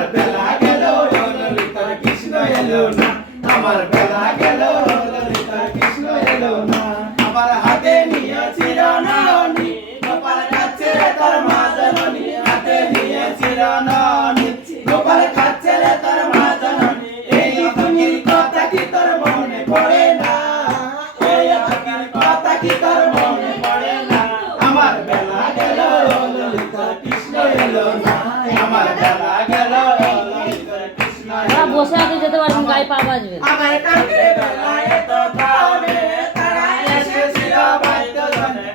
আমার বেলা গেল ললিতা কৃষ্ণ এলো না আমার বেলা ওরা বসে আগে যেতে পারবেন গায়ে পা বাজবে। তারা এসেছিল বাদ্যযন্ত্রে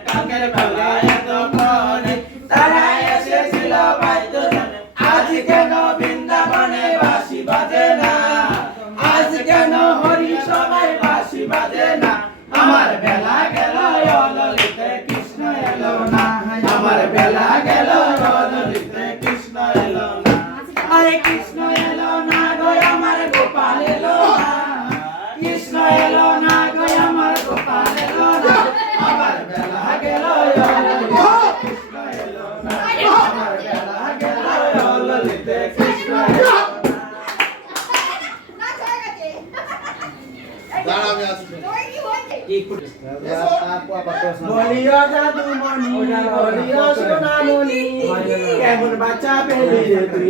কেমন বাচ্চা পেলি রে তুই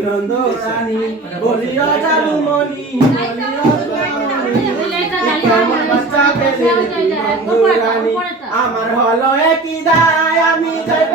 কেমন বাচ্চা পেলি রে আমার হলো একই দায় আমি যাইব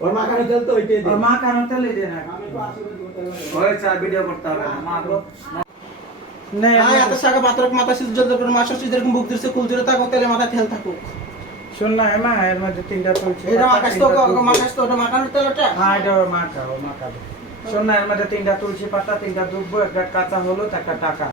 ওর মাখানো তেল তো ওইটাই আমি তো আসলে তেল দে। আয় এত শাখা পাত্র মাথা সিদ্ধ জল করে মাছ সিদ্ধ এরকম বুক দিচ্ছে কুল জুড়ে থাকো তেলে মাথা তেল থাকুক। শোন না এর মধ্যে তিনটা এটা তো মাখাস তো ওটা মাখানোর তেল হ্যাঁ এটা ওর মাখাবে শোন না এর মধ্যে তিনটা তুলসী পাতা তিনটা দুব্বো একটা কাঁচা হলুদ একটা টাকা।